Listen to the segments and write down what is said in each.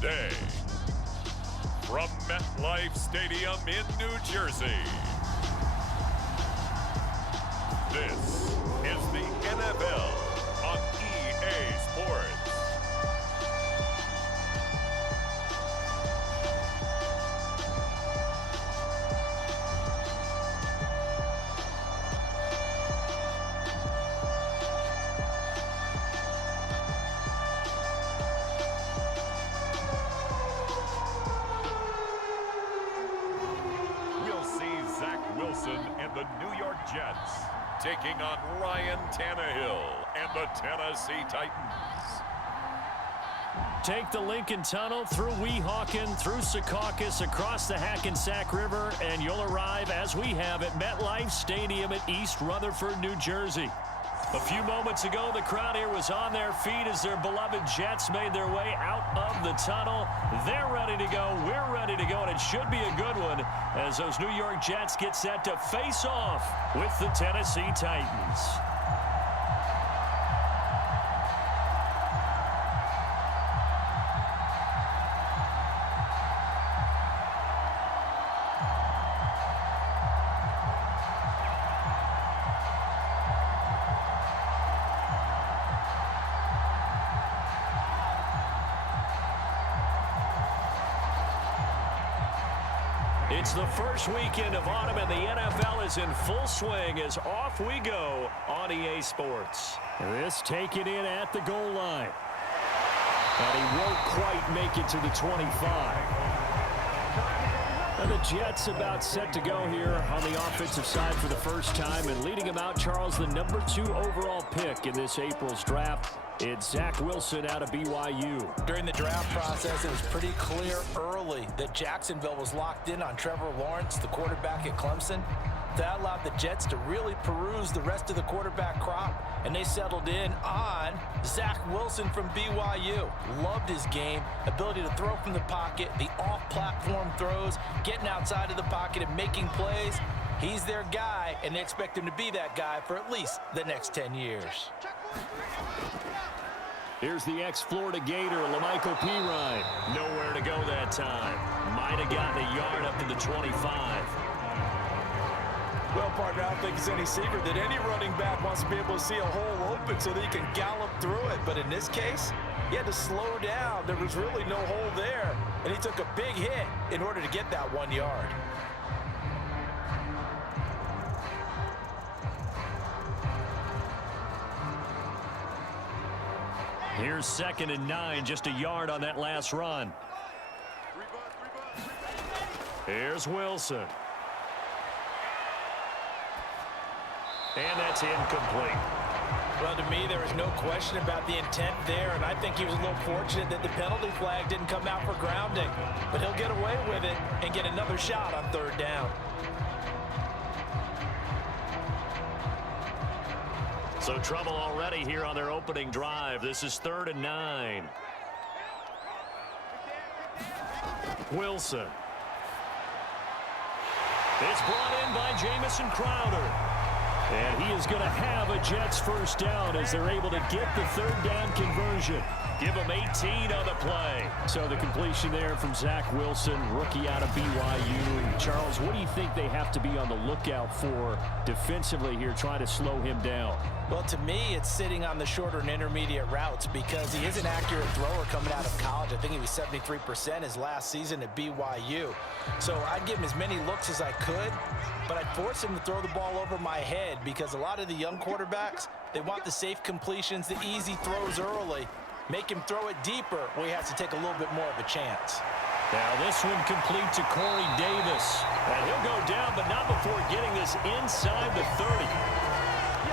today. From MetLife Stadium in New Jersey, this is the NFL on EA Sports. And the New York Jets taking on Ryan Tannehill and the Tennessee Titans. Take the Lincoln Tunnel through Weehawken, through Secaucus, across the Hackensack River, and you'll arrive, as we have, at MetLife Stadium at East Rutherford, New Jersey. A few moments ago, the crowd here was on their feet as their beloved Jets made their way out of the tunnel. They're ready to go. We're ready to go, and it should be a good one as those New York Jets get set to face off with the Tennessee Titans. It's the first weekend of autumn, and the NFL is in full swing as off we go on EA Sports. This taken in at the goal line. And he won't quite make it to the 25. And the Jets about set to go here on the offensive side for the first time. And leading him out, Charles, the number 2 overall pick in this April's draft. It's Zach Wilson out of BYU. During the draft process, it was pretty clear early that Jacksonville was locked in on Trevor Lawrence, the quarterback at Clemson. That allowed the Jets to really peruse the rest of the quarterback crop, and they settled in on Zach Wilson from BYU. Loved his game, ability to throw from the pocket, the off-platform throws, getting outside of the pocket and making plays. He's their guy, and they expect him to be that guy for at least the next 10 years. Here's the ex-Florida Gator, Lamichael Pirine. Nowhere to go that time. Might have gotten a yard up to the 25. Well, partner, I don't think it's any secret that any running back wants to be able to see a hole open so that he can gallop through it. But in this case, he had to slow down. There was really no hole there, and he took a big hit in order to get that 1 yard. Here's 2nd and 9, just a yard on that last run. Here's Wilson. And that's incomplete. Well, to me, there is no question about the intent there, and I think he was a little fortunate that the penalty flag didn't come out for grounding. But he'll get away with it and get another shot on 3rd down. So trouble already here on their opening drive. This is 3rd and 9. Wilson. It's brought in by Jamison Crowder. And he is going to have a Jets first down as they're able to get the 3rd down conversion. Give him 18 on the play. So the completion there from Zach Wilson, rookie out of BYU. Charles, what do you think they have to be on the lookout for defensively here, trying to slow him down? Well, to me, it's sitting on the shorter and intermediate routes because he is an accurate thrower coming out of college. I think he was 73% his last season at BYU. So I'd give him as many looks as I could, but I'd force him to throw the ball over my head because a lot of the young quarterbacks, they want the safe completions, the easy throws early. Make him throw it deeper where he has to take a little bit more of a chance. Now this one complete to Corey Davis. And he'll go down, but not before getting this inside the 30.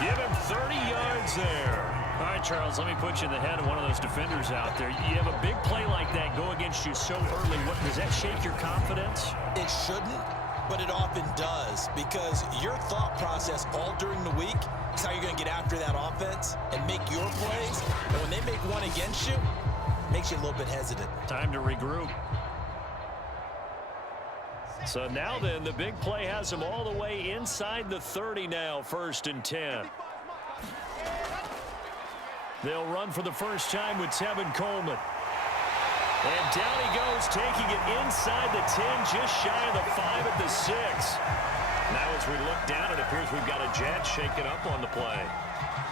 Give him 30 yards there. All right, Charles, let me put you in the head of one of those defenders out there. You have a big play like that go against you so early. What, does that shake your confidence? It shouldn't, but it often does because your thought process all during the week is how you're going to get after that offense and make your plays. And when they make one against you, it makes you a little bit hesitant. Time to regroup. So now then, the big play has them all the way inside the 30 now, 1st and 10. They'll run for the first time with Tevin Coleman. And down he goes, taking it inside the 10, just shy of the 5 at the 6. Now as we look down, it appears we've got a Jet shaken up on the play.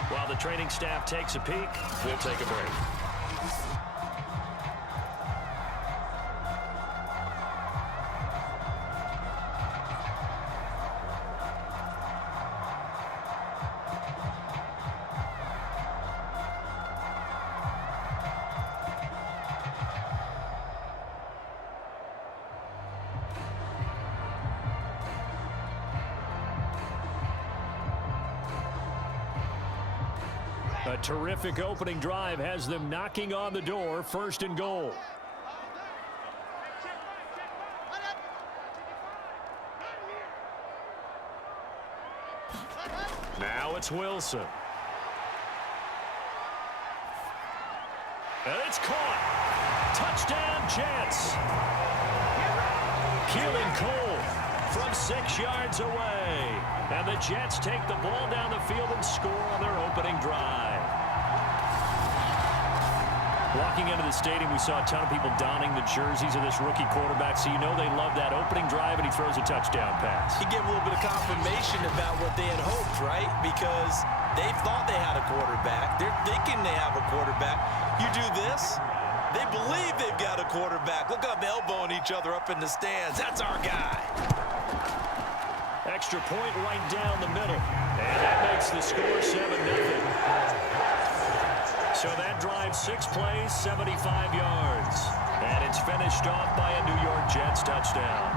While the training staff takes a peek, we'll take a break. A terrific opening drive has them knocking on the door, 1st and goal. Now it's Wilson. And it's caught. Touchdown, Jets. Keelan Cole from 6 yards away. And the Jets take the ball down the field and score on their opening drive. Walking into the stadium, we saw a ton of people donning the jerseys of this rookie quarterback, so you know they love that opening drive, and he throws a touchdown pass. He gave a little bit of confirmation about what they had hoped, right? Because they thought they had a quarterback. They're thinking they have a quarterback. You do this, they believe they've got a quarterback. Look up, elbowing each other up in the stands. That's our guy. Extra point right down the middle. And that makes the score 7-0. So that drive, 6 plays, 75 yards. And it's finished off by a New York Jets touchdown.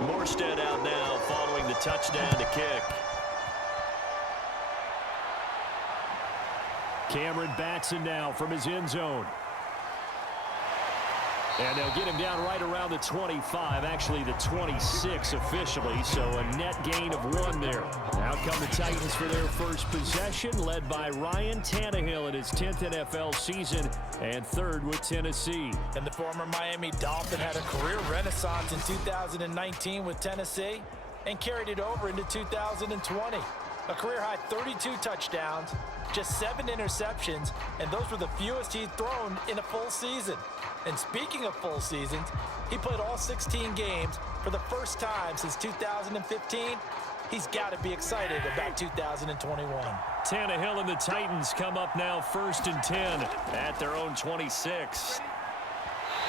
Morstead out now following the touchdown to kick. Cameron Batson now from his end zone. And they'll get him down right around the 25, actually the 26 officially, so a net gain of 1 there. Now come the Titans for their first possession, led by Ryan Tannehill in his 10th NFL season and 3rd with Tennessee. And the former Miami Dolphin had a career renaissance in 2019 with Tennessee and carried it over into 2020. A career-high 32 touchdowns, just 7 interceptions, and those were the fewest he'd thrown in a full season. And speaking of full seasons, he played all 16 games for the first time since 2015. He's got to be excited about 2021. Tannehill and the Titans come up now 1st and 10 at their own 26.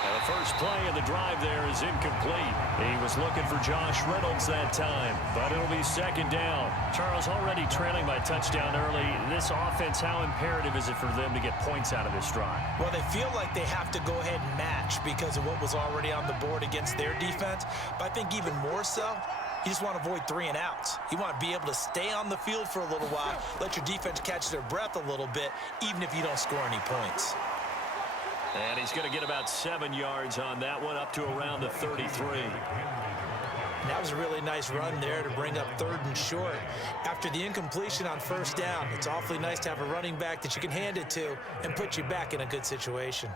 Now the first play of the drive there is incomplete. He was looking for Josh Reynolds that time, but it'll be 2nd down. Charles, already trailing by touchdown early. This offense, how imperative is it for them to get points out of this drive? Well, they feel like they have to go ahead and match because of what was already on the board against their defense. But I think even more so, you just want to avoid 3 and outs. You want to be able to stay on the field for a little while, let your defense catch their breath a little bit, even if you don't score any points. And he's going to get about 7 yards on that one, up to around the 33. That was a really nice run there to bring up 3rd and short. After the incompletion on 1st down, it's awfully nice to have a running back that you can hand it to and put you back in a good situation.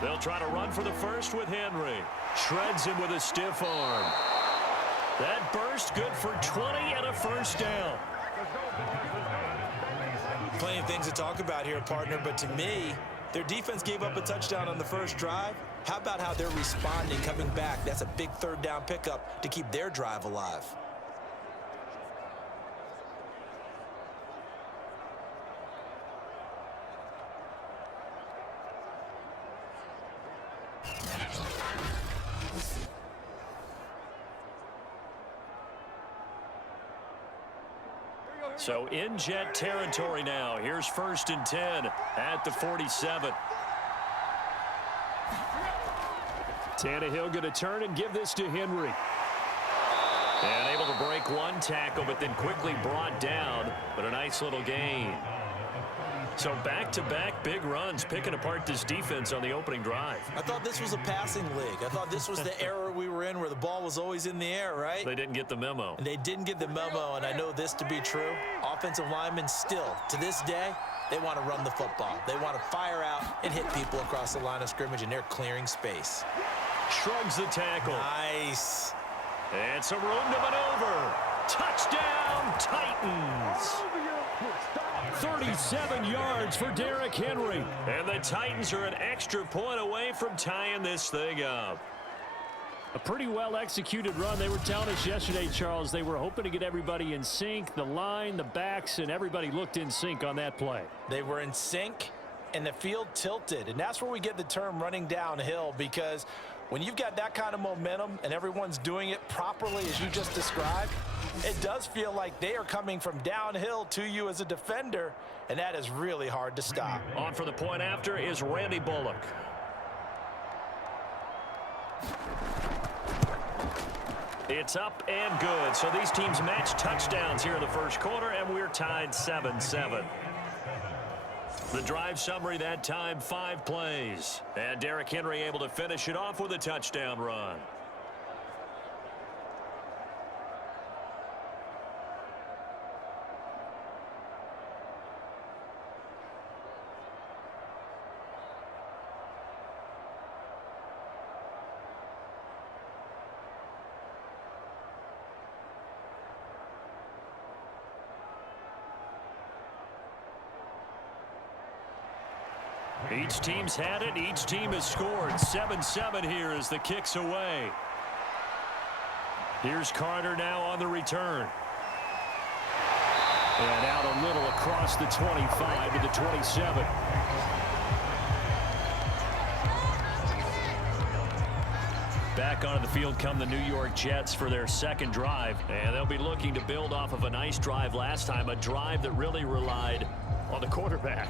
They'll try to run for the first with Henry. Shreds him with a stiff arm. That burst good for 20 and a 1st down. Plenty of things to talk about here, partner, but to me, their defense gave up a touchdown on the first drive. How about how they're responding, coming back? That's a big 3rd down pickup to keep their drive alive. So in Jet territory now. Here's 1st and 10 at the 47. Tannehill going to turn and give this to Henry. And able to break 1 tackle, but then quickly brought down. But a nice little gain. So back-to-back big runs, picking apart this defense on the opening drive. I thought this was a passing league. I thought this was the era we were in where the ball was always in the air, right? They didn't get the memo. And they didn't get the memo, and I know this to be true. Offensive linemen still, to this day, they want to run the football. They want to fire out and hit people across the line of scrimmage, and they're clearing space. Shrugs the tackle. Nice. And some room to maneuver. Touchdown, Titans. 37 yards for Derrick Henry. And the Titans are an extra point away from tying this thing up. A pretty well-executed run. They were telling us yesterday, Charles, they were hoping to get everybody in sync. The line, the backs, and everybody looked in sync on that play. They were in sync, and the field tilted. And that's where we get the term running downhill, because when you've got that kind of momentum and everyone's doing it properly as you just described, it does feel like they are coming from downhill to you as a defender, and that is really hard to stop. On for the point after is Randy Bullock. It's up and good. So these teams match touchdowns here in the first quarter, and we're tied 7-7. The drive summary that time, 5 plays. And Derrick Henry able to finish it off with a touchdown run. Each team's had it. Each team has scored. 7-7 here as the kick's away. Here's Carter now on the return. And out a little across the 25 to the 27. Back onto the field come the New York Jets for their second drive. And they'll be looking to build off of a nice drive last time. A drive that really relied on the quarterback.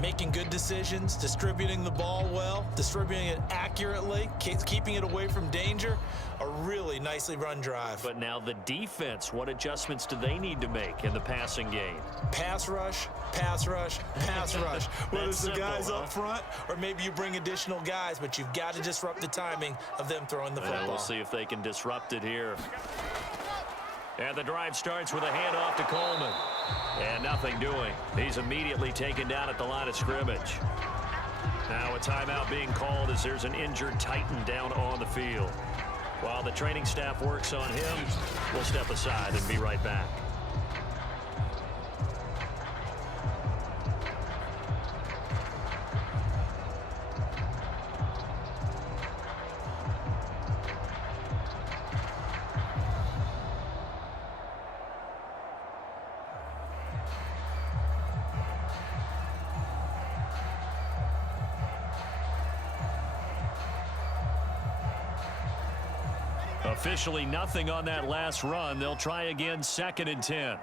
Making good decisions, distributing the ball well, distributing it accurately, keeping it away from danger. A really nicely run drive. But now the defense, what adjustments do they need to make in the passing game? Pass rush, pass rush, pass rush. Whether it's the guys up front or maybe you bring additional guys, but you've got to disrupt the timing of them throwing the football. We'll see if they can disrupt it here. And the drive starts with a handoff to Coleman. And nothing doing. He's immediately taken down at the line of scrimmage. Now a timeout being called as there's an injured Titan down on the field. While the training staff works on him, we'll step aside and be right back. Officially nothing on that last run. They'll try again, 2nd and 10.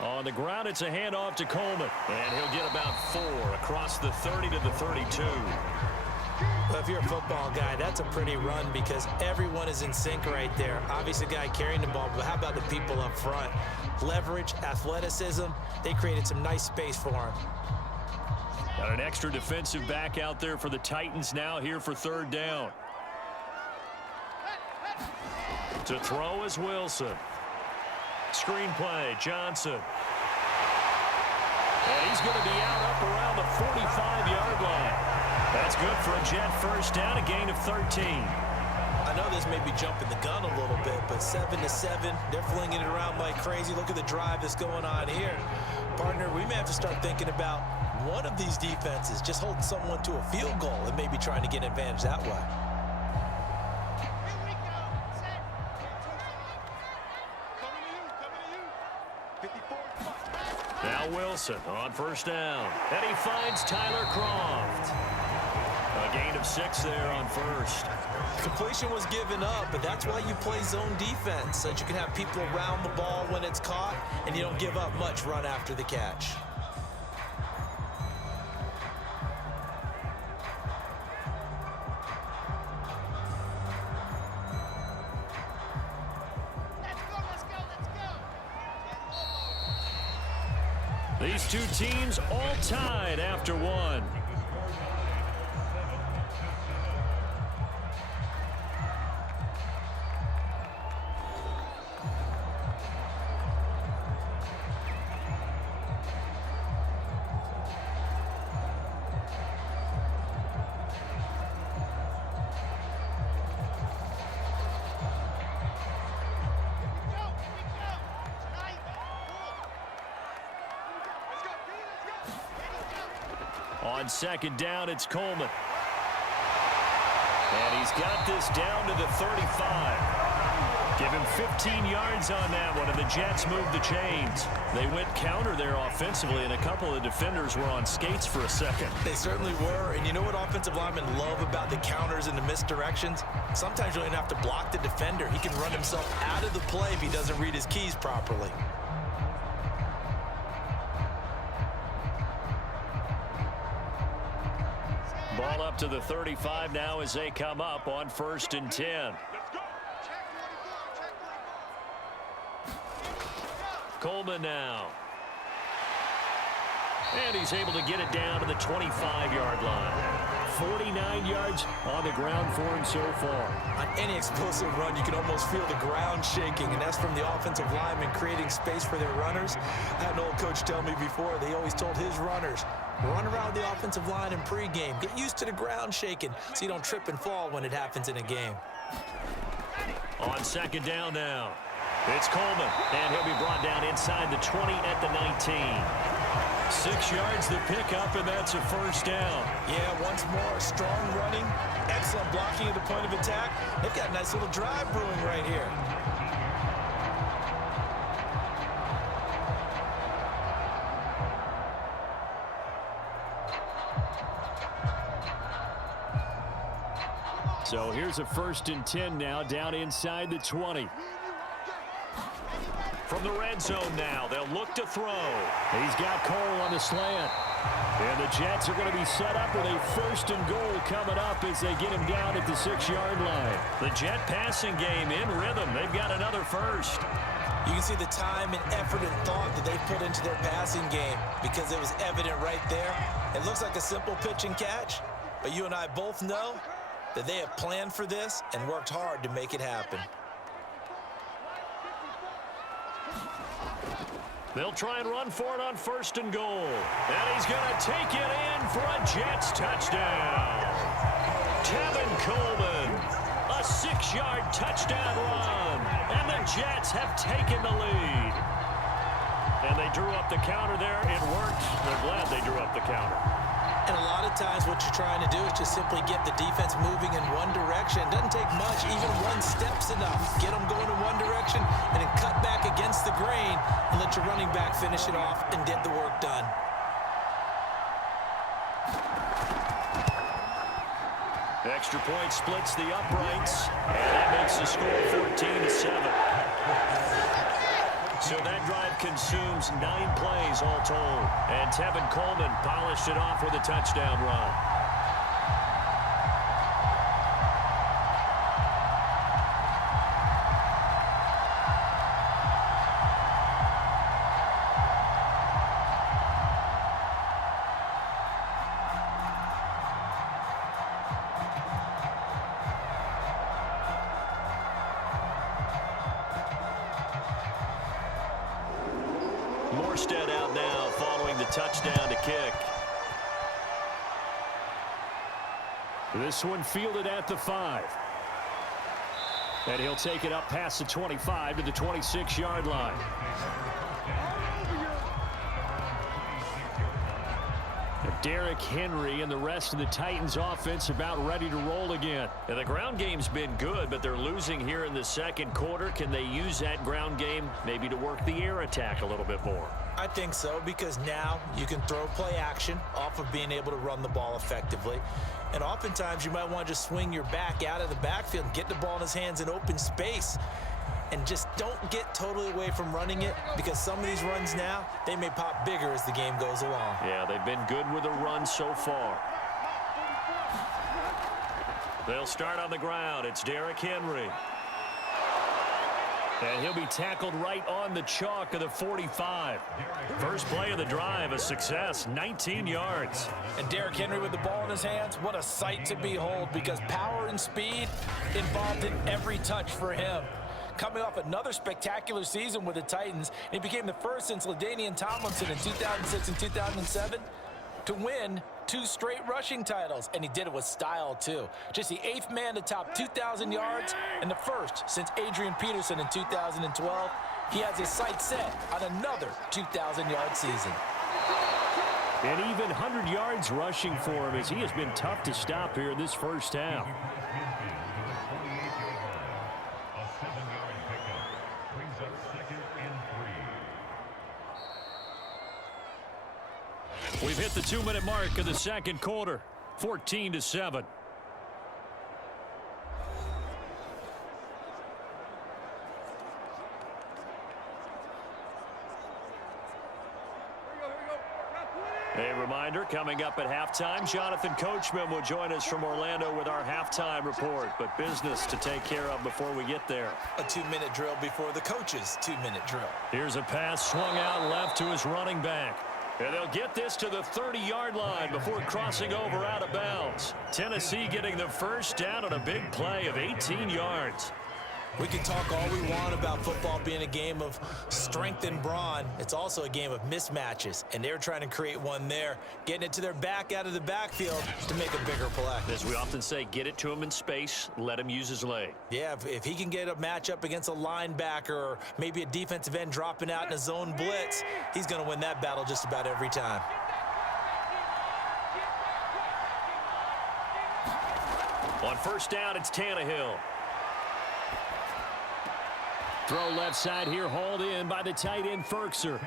On the ground, it's a handoff to Coleman. And he'll get about 4 across the 30 to the 32. Well, if you're a football guy, that's a pretty run because everyone is in sync right there. Obviously, the guy carrying the ball, but how about the people up front? Leverage, athleticism, they created some nice space for him. Got an extra defensive back out there for the Titans now here for 3rd down. To throw is Wilson. Screen play, Johnson. And he's going to be out up around the 45-yard line. That's good for a Jet first down, a gain of 13. I know this may be jumping the gun a little bit, but 7-7, they're flinging it around like crazy. Look at the drive that's going on here. Partner, we may have to start thinking about one of these defenses just holding someone to a field goal and maybe trying to get an advantage that way. Now Wilson on first down. And he finds Tyler Croft. A gain of 6 there on first. Completion was given up, but that's why you play zone defense, so that you can have people around the ball when it's caught, and you don't give up much run after the catch. These two teams all tied after one. On second down, it's Coleman. And he's got this down to the 35. Give him 15 yards on that one, and the Jets moved the chains. They went counter there offensively, and a couple of defenders were on skates for a second. They certainly were, and you know what offensive linemen love about the counters and the misdirections? Sometimes you don't even have to block the defender. He can run himself out of the play if he doesn't read his keys properly. Ball up to the 35 now as they come up on 1st and 10. Coleman now. And he's able to get it down to the 25-yard line. 49 yards on the ground for him so far. On any explosive run, you can almost feel the ground shaking, and that's from the offensive linemen creating space for their runners. I had an old coach tell me before, they always told his runners, run around the offensive line in pregame. Get used to the ground shaking so you don't trip and fall when it happens in a game. On second down now, it's Coleman, and he'll be brought down inside the 20 at the 19. 6 yards the pickup, and that's a first down. Yeah, once more, strong running, excellent blocking at the point of attack. They've got a nice little drive brewing right here. So here's a 1st and 10 now, down inside the 20. From the red zone now, they'll look to throw. He's got Cole on the slant. And the Jets are going to be set up with a 1st and goal coming up as they get him down at the 6-yard line. The Jet passing game in rhythm. They've got another first. You can see the time and effort and thought that they put into their passing game because it was evident right there. It looks like a simple pitch and catch, but you and I both know that they have planned for this and worked hard to make it happen. They'll try and run for it on 1st and goal. And he's going to take it in for a Jets touchdown. Tevin Coleman, a 6-yard touchdown run. And the Jets have taken the lead. And they drew up the counter there. It worked. They're glad they drew up the counter. And a lot of times what you're trying to do is just simply get the defense moving in one direction. It doesn't take much. Even one step's enough. Get them going in one direction and then cut back against the grain and let your running back finish it off and get the work done. Extra point splits the uprights, and that makes the score 14-7. So that drive consumes 9 plays all told. And Tevin Coleman polished it off with a touchdown run. Morstead out now following the touchdown to kick. This one fielded at the 5. And he'll take it up past the 25 to the 26-yard line. Derrick Henry and the rest of the Titans offense about ready to roll again. And the ground game's been good, but they're losing here in the second quarter. Can they use that ground game maybe to work the air attack a little bit more? I think so, because now you can throw play action off of being able to run the ball effectively. And oftentimes you might want to just swing your back out of the backfield and get the ball in his hands in open space. And just don't get totally away from running it, because some of these runs now, they may pop bigger as the game goes along. Yeah, they've been good with the run so far. They'll start on the ground. It's Derrick Henry. And he'll be tackled right on the chalk of the 45. First play of the drive, a success, 19 yards. And Derrick Henry with the ball in his hands, what a sight to behold, because power and speed involved in every touch for him. Coming off another spectacular season with the Titans, he became the first since LaDainian Tomlinson in 2006 and 2007 to win 2 straight rushing titles, and he did it with style too. Just the 8th man to top 2,000 yards and the first since Adrian Peterson in 2012. He has his sights set on another 2,000-yard season. And even 100 yards rushing for him, as he has been tough to stop here in this first half. We've hit the 2-minute mark of the second quarter, 14-7. A reminder, coming up at halftime, Jonathan Coachman will join us from Orlando with our halftime report, but business to take care of before we get there. A 2-minute drill before the coach's 2-minute drill. Here's a pass swung out left to his running back. And they'll get this to the 30-yard line before crossing over out of bounds. Tennessee getting the first down on a big play of 18 yards. We can talk all we want about football being a game of strength and brawn. It's also a game of mismatches, and they're trying to create one there, getting it to their back out of the backfield to make a bigger play. As we often say, get it to him in space, let him use his leg. Yeah, if he can get a matchup against a linebacker or maybe a defensive end dropping out in a zone blitz, he's going to win that battle just about every time. On first down, it's Tannehill. Throw left side here, hauled in by the tight end, Ferkser.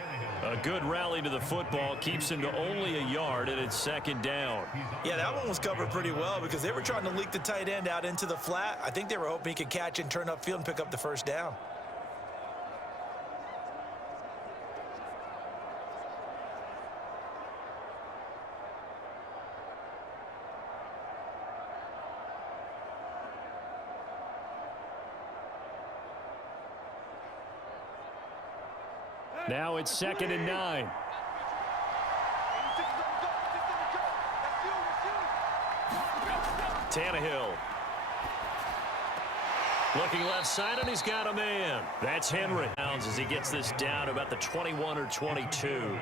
A good rally to the football, keeps him to only a yard, and it's second down. Yeah, that one was covered pretty well because they were trying to leak the tight end out into the flat. I think they were hoping he could catch and turn upfield and pick up the first down. Now it's 2nd and 9. Tannehill. Looking left side, and he's got a man. That's Henry. As he gets this down about the 21 or 22.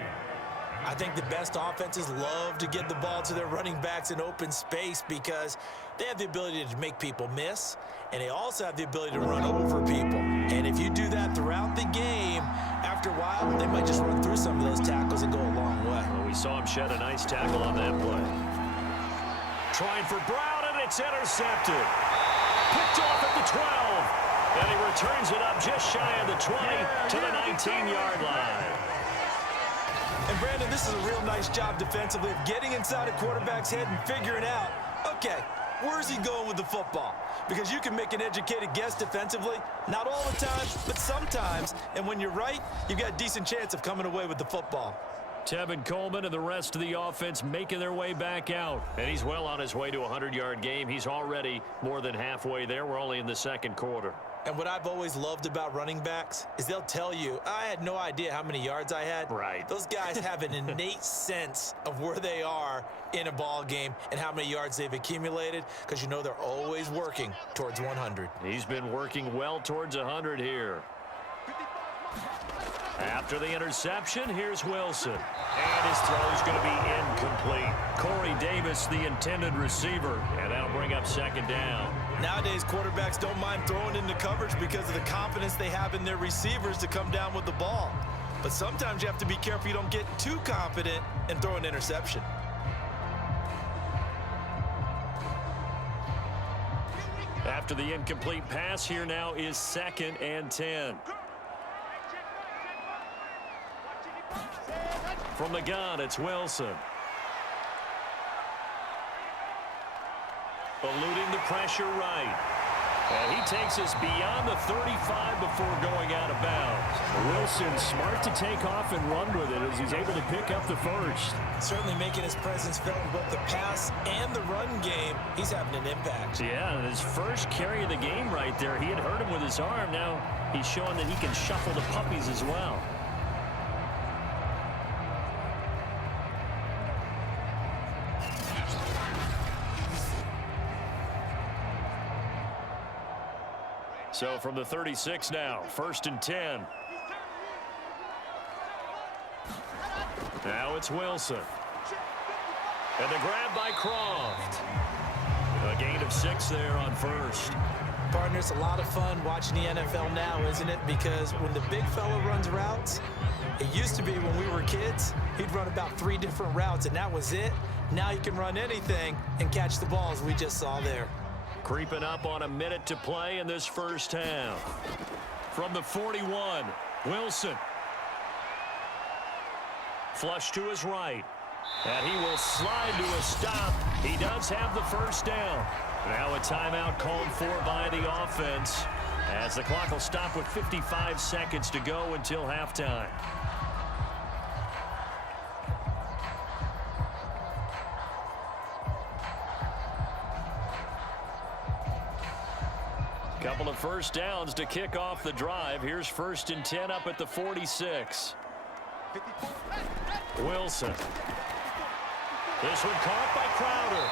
I think the best offenses love to get the ball to their running backs in open space because they have the ability to make people miss, and they also have the ability to run over people. And if you do that throughout the game, after a while, they might just run through some of those tackles and go a long way. Well, we saw him shed a nice tackle on that play. Trying for Brown, and it's intercepted. Picked off at the 12. And he returns it up just shy of the 20 to the 19-yard line. And, Brandon, this is a real nice job defensively of getting inside a quarterback's head and figuring out, okay, where's he going with the football? Because you can make an educated guess defensively, not all the time, but sometimes. And when you're right, you've got a decent chance of coming away with the football. Tevin Coleman and the rest of the offense making their way back out. And he's well on his way to a 100-yard game. He's already more than halfway there. We're only in the second quarter. And what I've always loved about running backs is they'll tell you, I had no idea how many yards I had. Right. Those guys have an innate sense of where they are in a ball game and how many yards they've accumulated because you know they're always working towards 100. He's been working well towards 100 here. After the interception, here's Wilson. And his throw is going to be incomplete. Corey Davis, the intended receiver, and that'll bring up second down. Nowadays, quarterbacks don't mind throwing into coverage because of the confidence they have in their receivers to come down with the ball. But sometimes you have to be careful you don't get too confident and throw an interception. After the incomplete pass, here now is 2nd and 10. From the gun, it's Wilson. Eluding the pressure right. And he takes us beyond the 35 before going out of bounds. Wilson smart to take off and run with it as he's able to pick up the first. Certainly making his presence felt in both the pass and the run game. He's having an impact. Yeah, and his first carry of the game right there. He had hurt him with his arm. Now he's showing that he can shuffle the puppies as well. So from the 36 now, 1st and 10. Now it's Wilson. And the grab by Croft. A gain of 6 there on first. Partner, it's a lot of fun watching the NFL now, isn't it? Because when the big fella runs routes, it used to be when we were kids, he'd run about 3 different routes, and that was it. Now you can run anything and catch the ball, as we just saw there. Creeping up on a minute to play in this first half. From the 41, Wilson. Flush to his right. And he will slide to a stop. He does have the first down. Now a timeout called for by the offense, as the clock will stop with 55 seconds to go until halftime. Couple of first downs to kick off the drive. Here's 1st and 10 up at the 46. Wilson. This one caught by Crowder.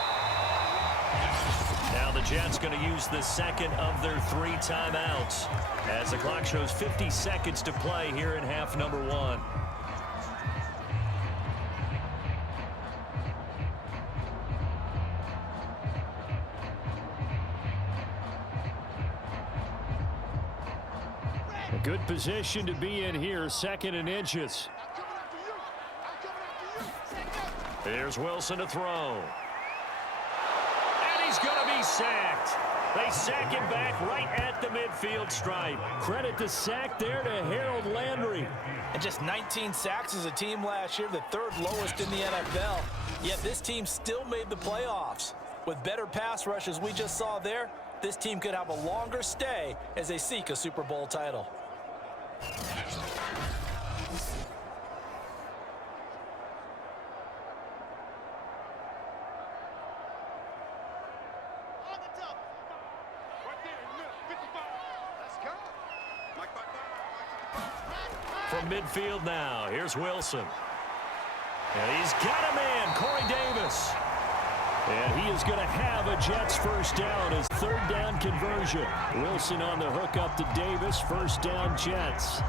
Now the Jets going to use the second of their 3 timeouts, as the clock shows 50 seconds to play here in half number 1. Good position to be in here, 2nd and inches. Here's Wilson to throw. And he's going to be sacked. They sack him back right at the midfield stripe. Credit the sack there to Harold Landry. And just 19 sacks as a team last year, the 3rd lowest in the NFL. Yet this team still made the playoffs. With better pass rush as we just saw there, this team could have a longer stay as they seek a Super Bowl title. From midfield now, here's Wilson. And he's got a man, Corey Davis. And he is going to have a Jets first down as 3rd down conversion. Wilson on the hook up to Davis. First down, Jets.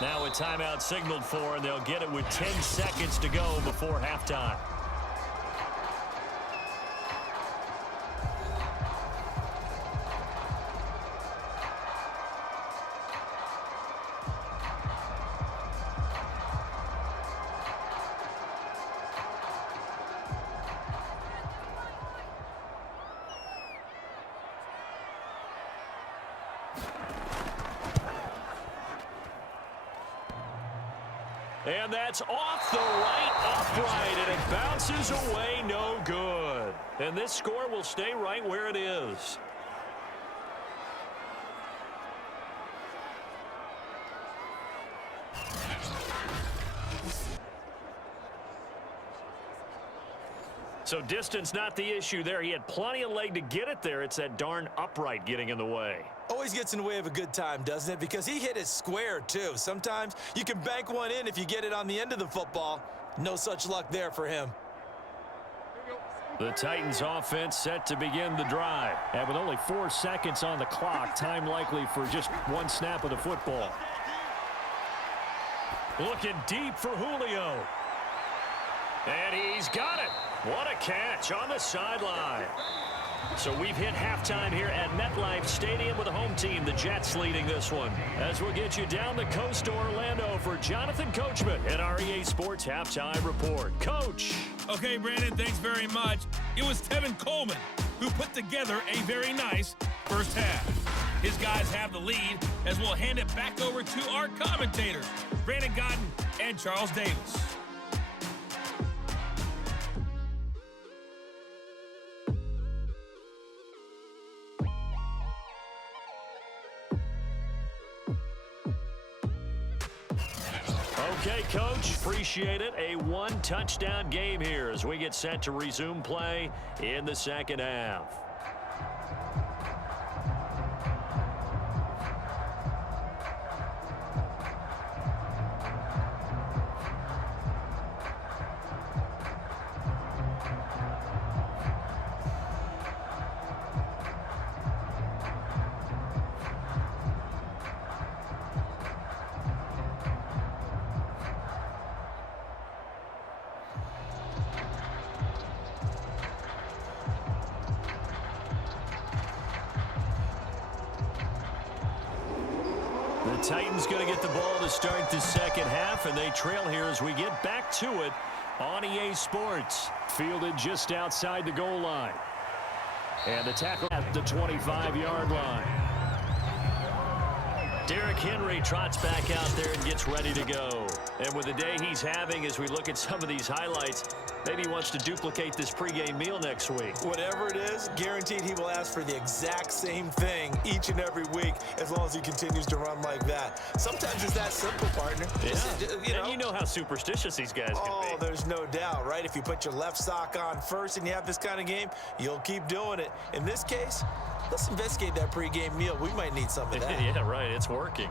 Now a timeout signaled for, and they'll get it with 10 seconds to go before halftime. And that's off the right upright, and it bounces away, no good. And this score will stay right where it is. So distance not the issue there. He had plenty of leg to get it there. It's that darn upright getting in the way. Always gets in the way of a good time, doesn't it? Because he hit it square, too. Sometimes you can bank one in if you get it on the end of the football. No such luck there for him. The Titans offense set to begin the drive. And with only 4 seconds on the clock, time likely for just 1 snap of the football. Looking deep for Julio. And he's got it. What a catch on the sideline. So we've hit halftime here at MetLife Stadium with the home team, the Jets, leading this one. As we'll get you down the coast to Orlando for Jonathan Coachman in our EA Sports Halftime Report. Coach. Okay, Brandon, thanks very much. It was Tevin Coleman who put together a very nice first half. His guys have the lead as we'll hand it back over to our commentators, Brandon Godden and Charles Davis. Okay, Coach, appreciate it. A one-touchdown game here as we get set to resume play in the second half. The Titans going to get the ball to start the second half, and they trail here as we get back to it on EA Sports. Fielded just outside the goal line. And the tackle at the 25-yard line. Derrick Henry trots back out there and gets ready to go. And with the day he's having, as we look at some of these highlights, maybe he wants to duplicate this pregame meal next week. Whatever it is, guaranteed he will ask for the exact same thing each and every week as long as he continues to run like that. Sometimes it's that simple, partner. Yeah. And you know how superstitious these guys can be. Oh, there's no doubt, right? If you put your left sock on first and you have this kind of game, you'll keep doing it. In this case, let's investigate that pregame meal. We might need some of that. Yeah, right. It's working.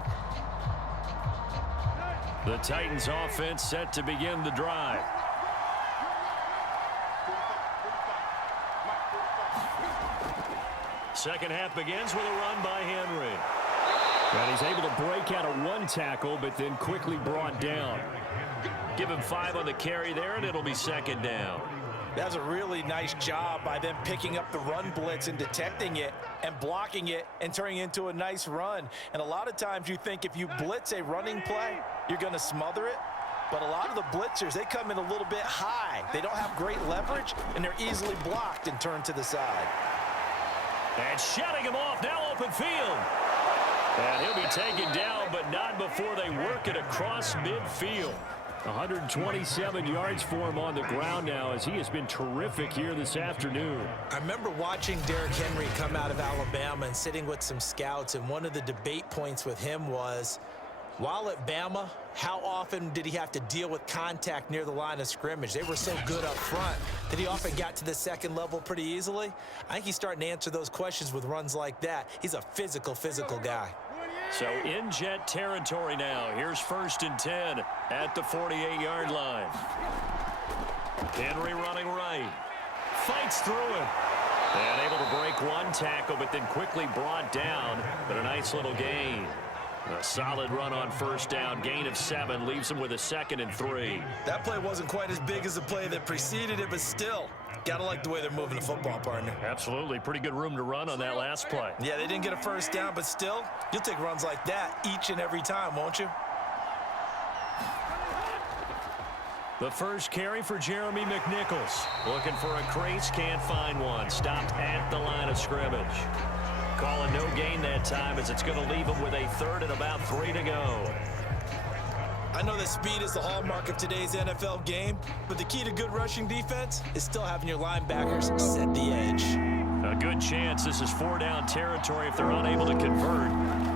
The Titans offense set to begin the drive. Second half begins with a run by Henry. And he's able to break out of one tackle, but then quickly brought down. Give him 5 on the carry there, and it'll be second down. That's a really nice job by them picking up the run blitz and detecting it and blocking it and turning it into a nice run. And a lot of times you think if you blitz a running play, you're going to smother it. But a lot of the blitzers, they come in a little bit high. They don't have great leverage, and they're easily blocked and turned to the side. And shutting him off, now open field. And he'll be taken down, but not before they work it across midfield. 127 yards for him on the ground now as he has been terrific here this afternoon. I remember watching Derrick Henry come out of Alabama and sitting with some scouts, and one of the debate points with him was, while at Bama, how often did he have to deal with contact near the line of scrimmage? They were so good up front that he often got to the second level pretty easily. I think he's starting to answer those questions with runs like that. He's a physical guy. So in Jet territory now. Here's 1st and 10 at the 48-yard line. Henry running right. Fights through it. And able to break one tackle, but then quickly brought down. But a nice little gain. A solid run on first down. Gain of 7 leaves him with a 2nd and 3. That play wasn't quite as big as the play that preceded it, but still, gotta like the way they're moving the football, partner. Absolutely. Pretty good room to run on that last play. Yeah, they didn't get a first down, but still, you'll take runs like that each and every time, won't you? The first carry for Jeremy McNichols. Looking for a crease, can't find one. Stopped at the line of scrimmage. Calling no gain that time as it's going to leave him with a 3rd and about 3 to go. I know that speed is the hallmark of today's NFL game, but the key to good rushing defense is still having your linebackers set the edge. A good chance this is 4-down territory if they're unable to convert.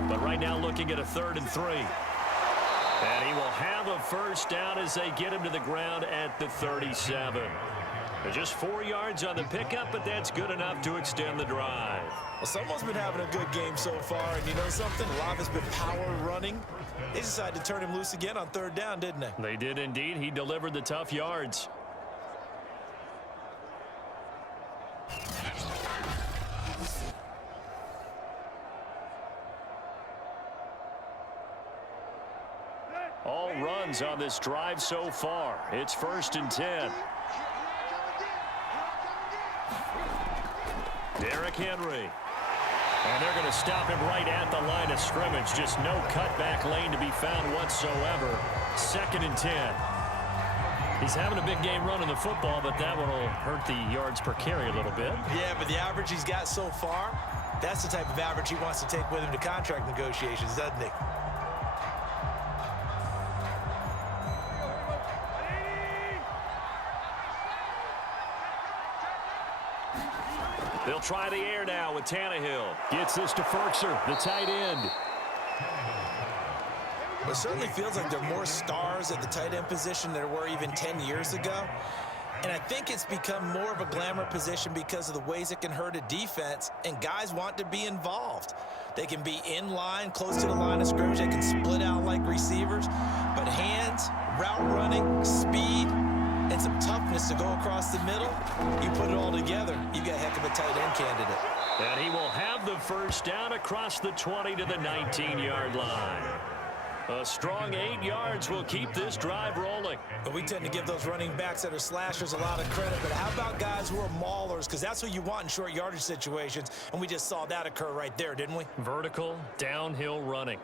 But right now looking at a 3rd and 3. And he will have a first down as they get him to the ground at the 37. They're just 4 yards on the pickup, but that's good enough to extend the drive. Well, someone's been having a good game so far, and you know something? A lot has been power running. They decided to turn him loose again on 3rd down, didn't they? They did indeed. He delivered the tough yards. All runs on this drive so far. It's 1st and 10. Derrick Henry. And they're going to stop him right at the line of scrimmage. Just no cutback lane to be found whatsoever. 2nd and 10. He's having a big game running the football, but that one will hurt the yards per carry a little bit. Yeah, but the average he's got so far, that's the type of average he wants to take with him to contract negotiations, doesn't he? They'll try the air now with Tannehill. Gets this to Ferkser, the tight end. It certainly feels like there are more stars at the tight end position than there were even 10 years ago. And I think it's become more of a glamour position because of the ways it can hurt a defense, and guys want to be involved. They can be in line, close to the line of scrimmage. They can split out like receivers. But hands, route running, speed, and some toughness to go across the middle, you put it all together, you got a heck of a tight end candidate. And he will have the first down across the 20 to the 19-yard line. A strong 8 yards will keep this drive rolling. But we tend to give those running backs that are slashers a lot of credit. But how about guys who are maulers? Because that's what you want in short yardage situations. And we just saw that occur right there, didn't we? Vertical, downhill running.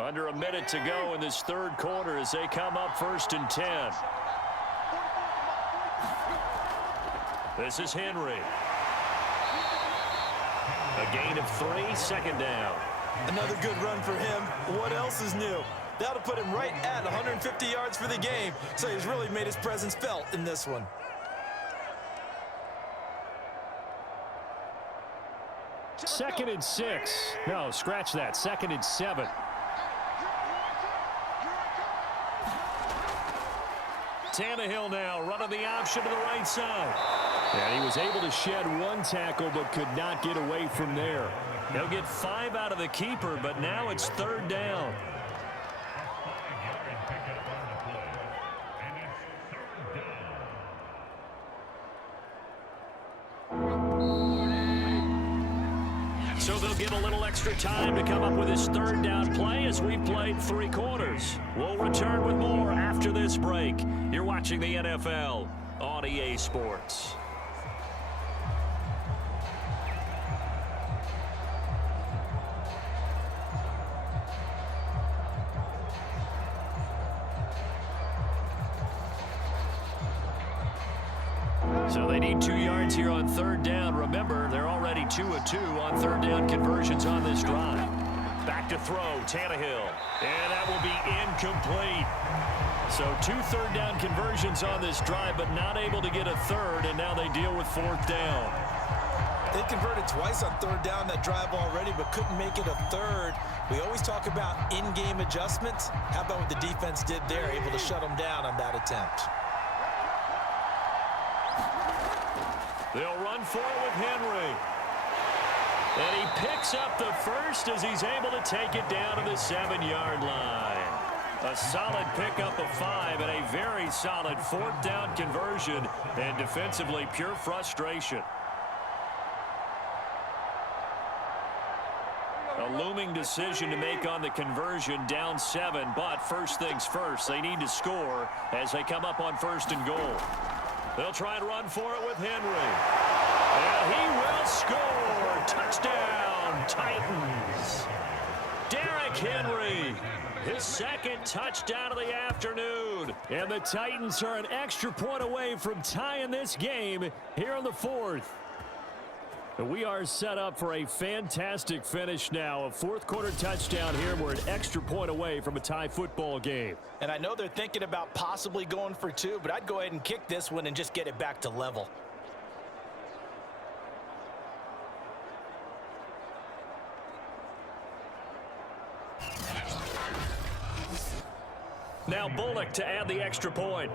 Under a minute to go in this third quarter as they come up 1st and 10. This is Henry. A gain of 3, 2nd down. Another good run for him. What else is new? That'll put him right at 150 yards for the game. So he's really made his presence felt in this one. Second and 6. No, scratch that. 2nd and 7. Tannehill now running the option to the right side. And he was able to shed 1 tackle but could not get away from there. They'll get 5 out of the keeper, but now it's 3rd down. So they'll get a little extra time to come up with his 3rd down play as we played 3 quarters. We'll return with more after this break. You're watching the NFL on EA Sports. So they need 2 yards here on 3rd down. Remember, they're already 2 of 2 on 3rd down conversions on this drive. Back to throw, Tannehill. And that will be incomplete. So 2 3rd down conversions on this drive, but not able to get a 3rd, and now they deal with 4th down. They converted twice on 3rd down that drive already, but couldn't make it a 3rd. We always talk about in-game adjustments. How about what the defense did there, able to shut them down on that attempt? They'll run for it with Henry. And he picks up the first as he's able to take it down to the 7-yard line. A solid pickup of 5 and a very solid 4th down conversion, and defensively pure frustration. A looming decision to make on the conversion, down 7, but first things first, they need to score as they come up on 1st and goal. They'll try and run for it with Henry. And he will score. Touchdown, Titans. Derrick Henry, his 2nd touchdown of the afternoon. And the Titans are an extra point away from tying this game here in the 4th. We are set up for a fantastic finish now. A 4th quarter touchdown here. We're an extra point away from a tie football game. And I know they're thinking about possibly going for 2, but I'd go ahead and kick this one and just get it back to level. Now Bullock to add the extra point.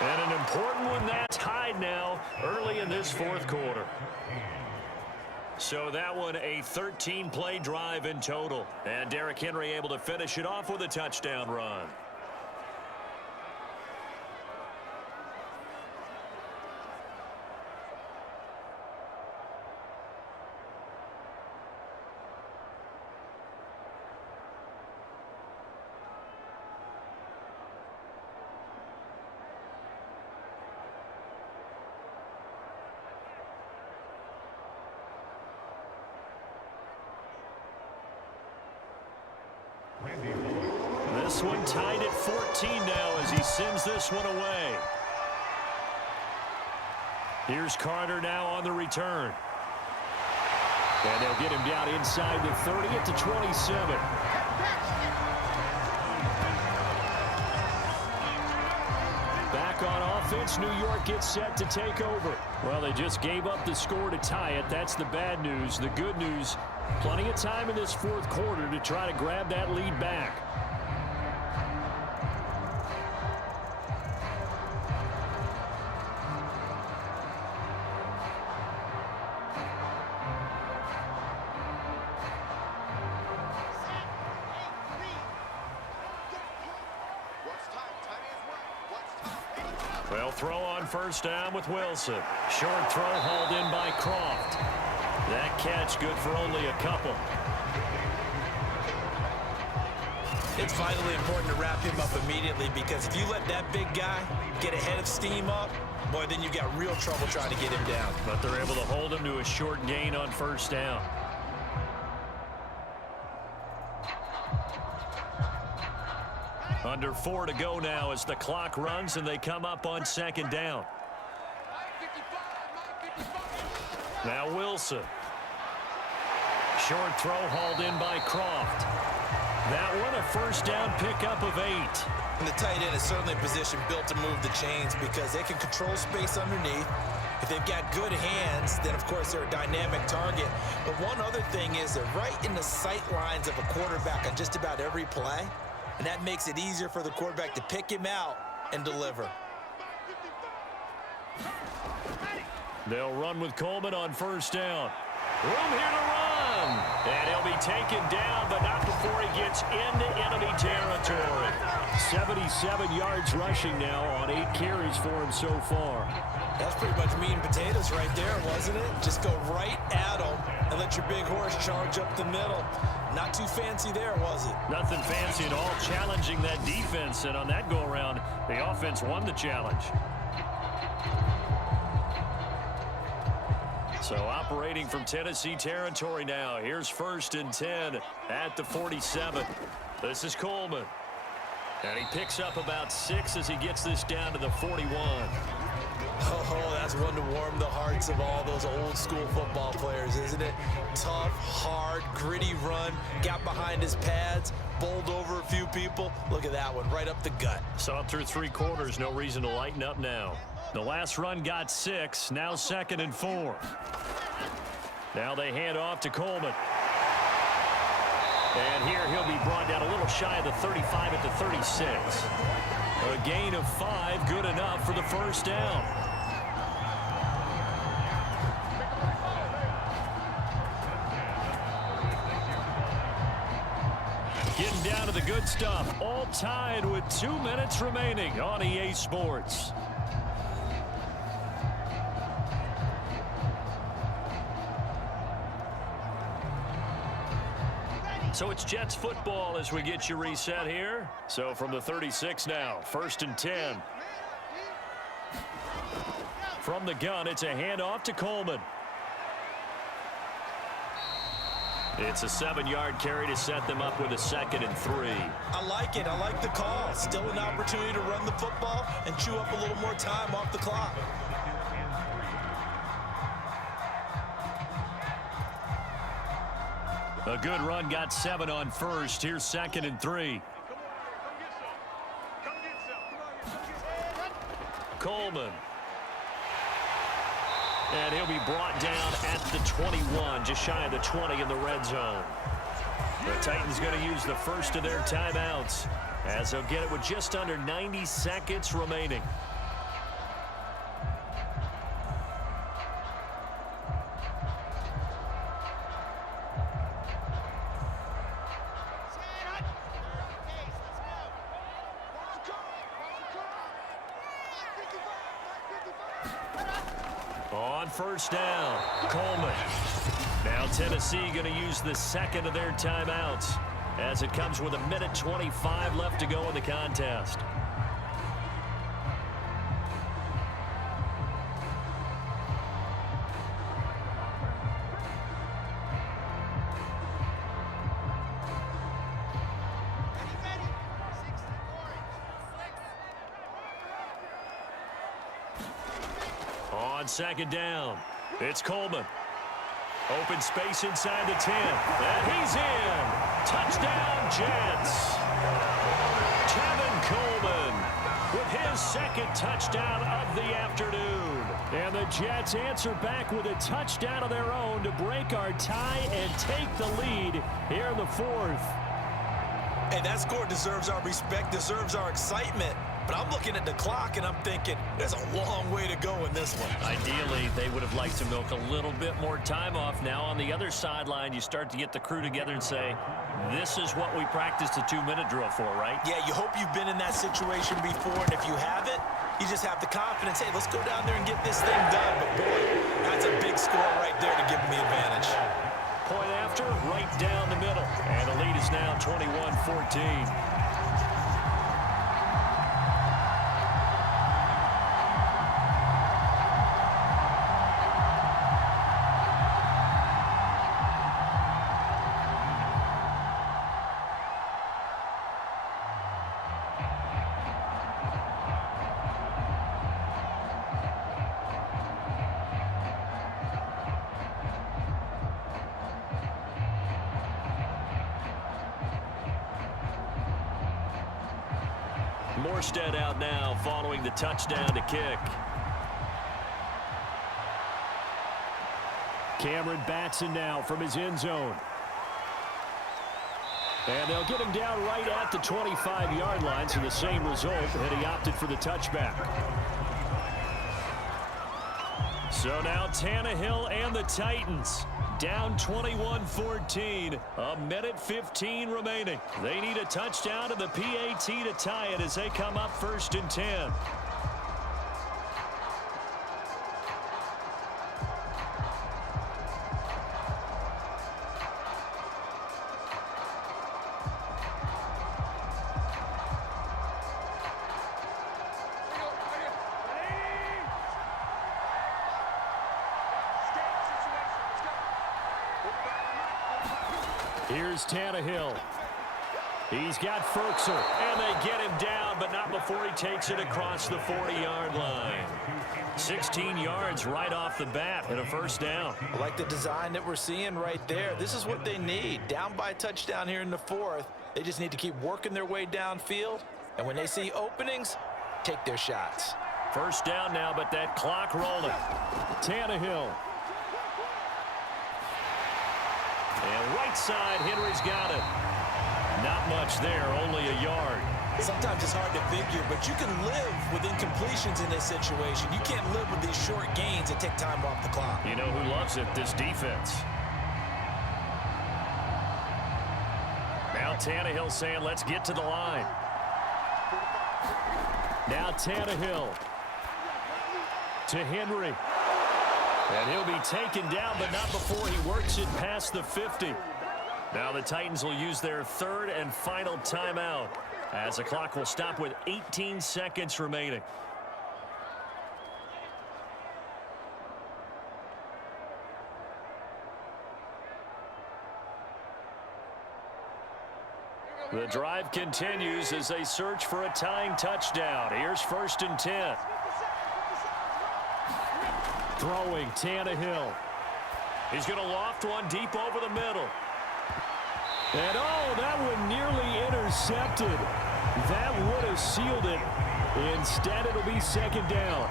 And an important one that's tied now early in this 4th quarter. So that one a 13-play drive in total. And Derrick Henry able to finish it off with a touchdown run. this one tied at 14 now as he sends this one away. Here's Carter now on the return. And they'll get him down inside the 30 at the 27. Back on offense, New York gets set to take over. Well, they just gave up the score to tie it. That's the bad news. The good news, plenty of time in this fourth quarter to try to grab that lead back. Well, throw on first down with Wilson. Short throw hauled in by Croft. That catch good for only a couple. It's vitally important to wrap him up immediately because if you let that big guy get a head of steam up, boy, then you've got real trouble trying to get him down. But they're able to hold him to a short gain on first down. Under 4 to go now as the clock runs and they come up on second down. Now Wilson. Short throw hauled in by Croft. That one a first down pickup of 8. And the tight end is certainly a position built to move the chains because they can control space underneath. If they've got good hands, then of course they're a dynamic target. But one other thing is they're right in the sight lines of a quarterback on just about every play. And that makes it easier for the quarterback to pick him out and deliver. They'll run with Coleman on first down. Room here to run. And he'll be taken down, but not before he gets into enemy territory. 77 yards rushing now on 8 carries for him so far. That's pretty much meat and potatoes right there, wasn't it? Just go right at him and let your big horse charge up the middle. Not too fancy there, was it? Nothing fancy at all, challenging that defense. And on that go-around, the offense won the challenge. So operating from Tennessee territory now. Here's 1st and 10 at the 47. This is Coleman. And he picks up about 6 as he gets this down to the 41. Oh, that's one to warm the hearts of all those old school football players, isn't it? Tough, hard, gritty run, got behind his pads, bowled over a few people. Look at that one, right up the gut. Saw through 3 quarters, no reason to lighten up now. The last run got 6, now 2nd and 4. Now they hand off to Coleman. And here he'll be brought down a little shy of the 35 at the 36. A gain of 5, good enough for the first down. Getting down to the good stuff, all tied with 2 minutes remaining on EA Sports. So it's Jets football as we get you reset here. So from the 36 now, 1st and 10. From the gun, it's a handoff to Coleman. It's a 7-yard carry to set them up with a 2nd and 3. I like it. I like the call. Still an opportunity to run the football and chew up a little more time off the clock. A good run, got 7 on first. Here's 2nd and 3. Coleman. And he'll be brought down at the 21, just shy of the 20 in the red zone. The Titans going to use the first of their timeouts as they'll get it with just under 90 seconds remaining. On first down, Coleman. Now Tennessee going to use the 2nd of their timeouts as it comes with 1:25 left to go in the contest. on second down. It's Coleman. Open space inside the 10. And he's in. Touchdown, Jets. Kevin Coleman with his second touchdown of the afternoon. And the Jets answer back with a touchdown of their own to break our tie and take the lead here in the fourth. Hey, that score deserves our respect, deserves our excitement. But I'm looking at the clock, and I'm thinking, there's a long way to go in this one. Ideally, they would have liked to milk a little bit more time off. Now on the other sideline, you start to get the crew together and say, this is what we practiced a 2-minute drill for, right? Yeah, you hope you've been in that situation before, and if you haven't, you just have the confidence, hey, let's go down there and get this thing done. But, boy, that's a big score right there to give them the advantage. Point after, right down the middle. And the lead is now 21-14. Morstead out now following the touchdown to kick. Cameron Batson now from his end zone. And they'll get him down right at the 25-yard line, so the same result, and he opted for the touchback. So now Tannehill and the Titans down 21-14. A minute 15 remaining. They need a touchdown to the PAT to tie it as they come up 1st and 10. Here's Tannehill. He's got Ferkser, and they get him down, but not before he takes it across the 40-yard line. 16 yards right off the bat and a first down. I like the design that we're seeing right there. This is what they need. Down by a touchdown here in the fourth. They just need to keep working their way downfield, and when they see openings, take their shots. First down now, but that clock rolling. Tannehill. And right side, Henry's got it. Not much there, only a yard. Sometimes it's hard to figure, but you can live with incompletions in this situation. You can't live with these short gains that take time off the clock. You know who loves it? This defense. Now Tannehill saying, let's get to the line. Now Tannehill to Henry. And he'll be taken down, but not before he works it past the 50. Now the Titans will use their third and final timeout as the clock will stop with 18 seconds remaining. The drive continues as they search for a tying touchdown. Here's 1st and 10. Throwing Tannehill. He's going to loft one deep over the middle. And oh, that one nearly intercepted. That would have sealed it. Instead, it'll be 2nd down.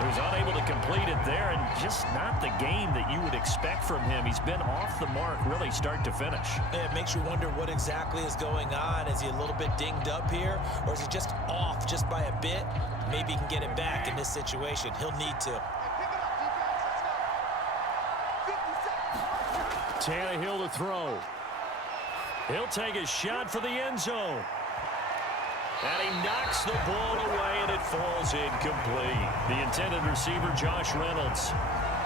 So he's unable to complete it there, and just not the game that you would expect from him. He's been off the mark, really start to finish. It makes you wonder what exactly is going on. Is he a little bit dinged up here, or is he just off just by a bit? Maybe he can get it back in this situation. He'll need to. Tannehill to throw. He'll take a shot for the end zone. And he knocks the ball away, and it falls incomplete. The intended receiver, Josh Reynolds.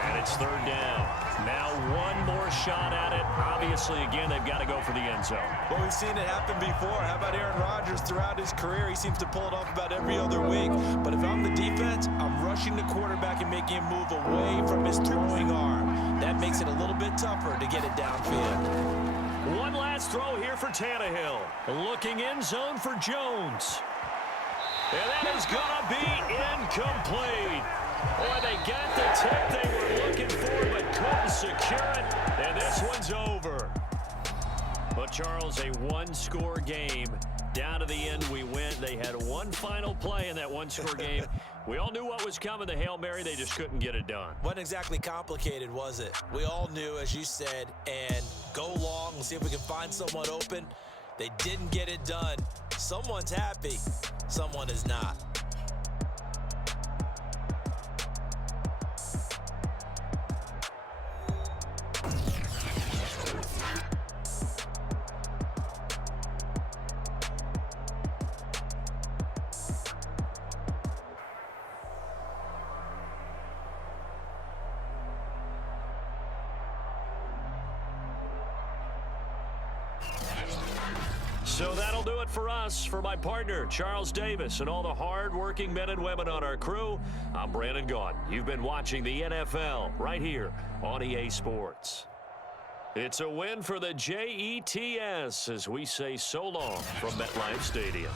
And it's 3rd down. Now one more shot at it. Obviously, again, they've got to go for the end zone. Well, we've seen it happen before. How about Aaron Rodgers throughout his career? He seems to pull it off about every other week. But if I'm the defense, I'm rushing the quarterback and making him move away from his throwing arm. That makes it a little bit tougher to get it downfield. One last throw here for Tannehill. Looking end zone for Jones. And that is going to be incomplete. Boy, they got the tip they were looking for, but couldn't secure it. And this one's over. But, Charles, a one-score game. Down to the end we went. They had one final play in that one-score game. We all knew what was coming, the Hail Mary. They just couldn't get it done. Wasn't exactly complicated, was it? We all knew, as you said, and go long and see if we can find someone open. They didn't get it done. Someone's happy. Someone is not. So that'll do it for us. For my partner, Charles Davis, and all the hard-working men and women on our crew, I'm Brandon Gaudin. You've been watching the NFL right here on EA Sports. It's a win for the Jets as we say so long from MetLife Stadium.